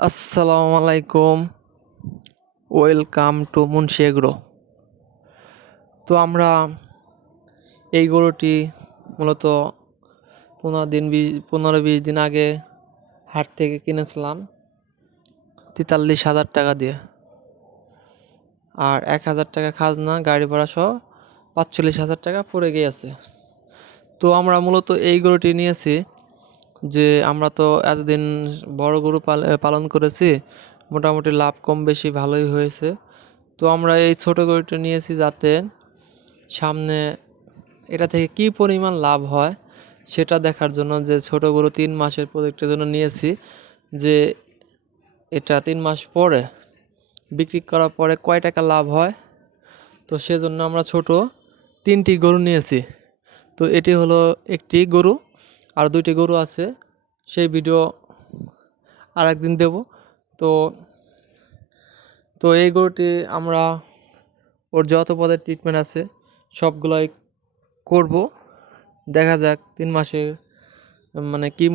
আসসালামু আলাইকুম welcome to Munshi agro. তো আমরা এই গরুটি মূলত পনেরো দিন বিশ, পনেরো বিশ দিন আগে হাট থেকে কিনেছিলাম, তেতাল্লিশ হাজার টাকা দিয়ে। আর এক হাজার টাকা খাজনা, গাড়ি ভাড়া সহ পাঁচচল্লিশ হাজার টাকা পড়ে গিয়েছে। তো আমরা মূলত এই গরুটি নিয়েছি যে আমরা তো এতদিন বড় গরু পালন করেছি, মোটামুটি লাভ কম বেশি ভালোই হয়েছে। তো আমরা এই ছোট গরুটা নিয়েছি যাতে সামনে এটা থেকে কি পরিমাণ লাভ হয় সেটা দেখার জন্য যে ছোট গরু তিন মাসের প্রজেক্টের জন্য নিয়েছি, যে এটা তিন মাস পরে বিক্রি করার পরে কয় টাকা লাভ হয়, তো সেজন্য আমরা ছোট তিনটি গরু নিয়েছি। তো এটি হলো একটি গরু আর দুইটি গরু আছে, সেই ভিডিও আর একদিন দেব। তো তো এই গরুটি আমরা, ওর যত পদের ট্রিটমেন্ট আছে, সবগুলোই করব। দেখা যাক তিন মাসের মানে কি